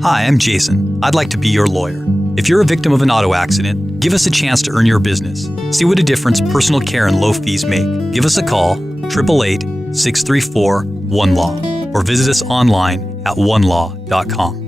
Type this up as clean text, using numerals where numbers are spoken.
Hi, I'm Jason. I'd like to be your lawyer. If you're a victim of an auto accident, give us a chance to earn your business. See what a difference personal care and low fees make. Give us a call, 888-634-1LAW, or visit us online at onelaw.com.